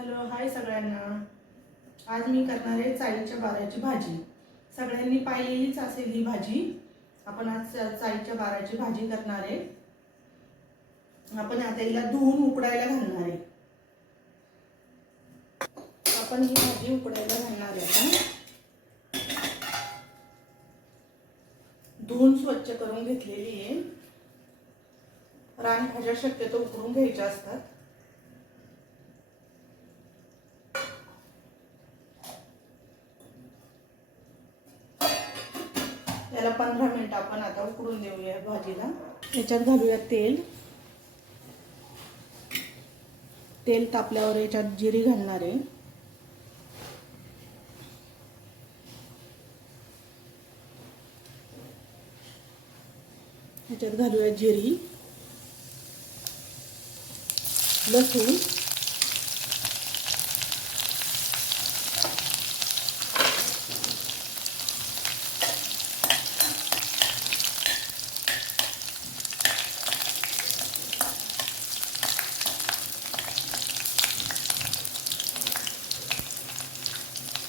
Hello hi सगळ्यांना. आज मी करणार आहे चाळीच्या बाराची भाजी. सगळ्यांनी पाहिलेलीच असेल ही भाजी. आपण आज चाळीच्या बाराची भाजी करणार आहे. आपण आता हिला धुवून उकडायला घालणार आहे. आपण ही भाजी उकडायला घालणार आहे आता. धुवून स्वच्छ करून घेतलेली आहे. रानभाज्या शक्यतो उकडून घ्यायच्या असतात. त्याला पंधरा मिनिट आपण आता उकडून देऊया भाजीला. याच्यात घालूया तेल. तेल तापल्यावर याच्यात जिरी घालणार आहे. याच्यात घालूया जिरी. लसूण.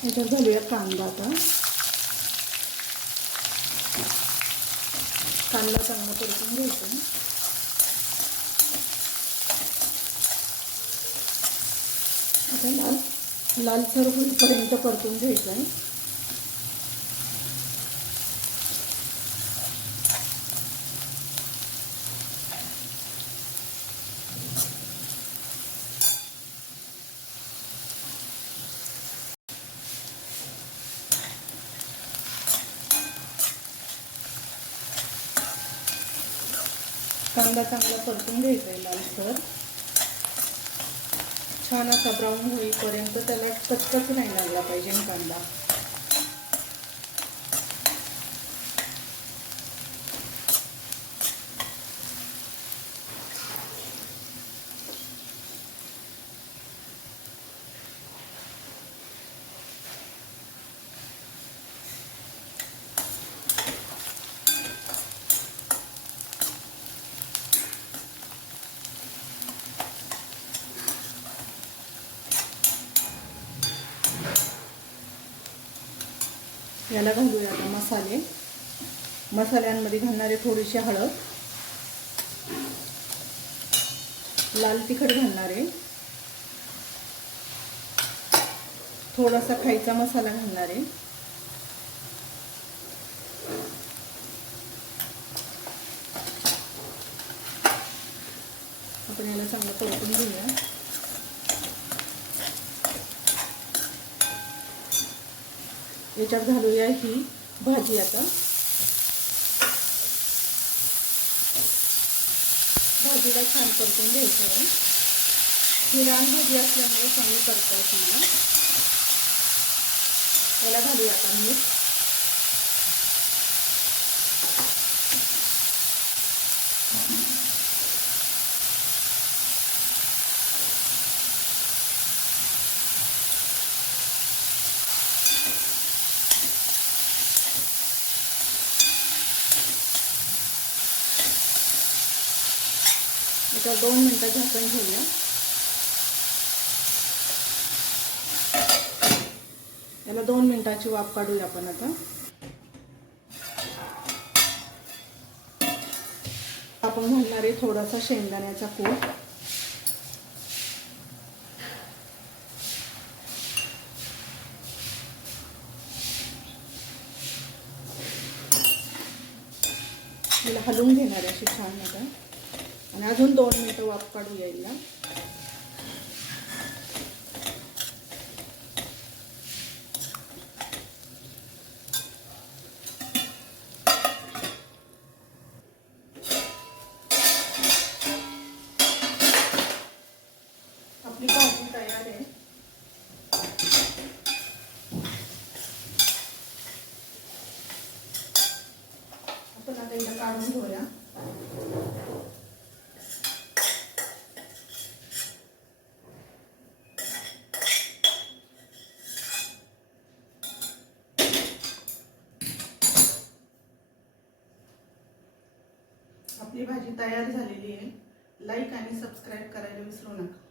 याच्यात घालूया कांदा आता. कांदा चांगला परतून घ्यायचा. आता लाल लालसर होईपर्यंत परतून घ्यायचा आहे. कांदा चांगला परतून घ्यायचा आहे लालसर छान असा ब्राऊन होईपर्यंत त्याला कचकच नाही लागला पाहिजे कांदा. याला घालूया आता मसाले. मसाल्यांमध्ये घालणारे थोडीशी हळद. लाल तिखट घालणारे. थोडासा खायचा मसाला घालणारे. आपण याला चांगलं परतून घेऊया. याच्यात घालूया ही भाजी आता. भाजीला छान परतून घ्यायचं आहे. ही रान भाजी असल्यामुळे चांगली करता येईल मला याला घालूया आता मीठ. त्याच्यावर दोन मिनटं झाकण घेऊया याला दोन मिनिटाची वाफ काढूया आपण आता. आपण घालणार आहे थोडासा शेंगदाण्याचा कूट. हलवून घेणार आहे अशी छान आता. आणि अजून दोन मिनटं वाफ काढू यायला आपली भाजी तयार आहे. आपण आता एकदा काढून घेऊया. आपली भाजी तयार झालेली आहे. लाईक आणि सबस्क्राईब करायला विसरू नका.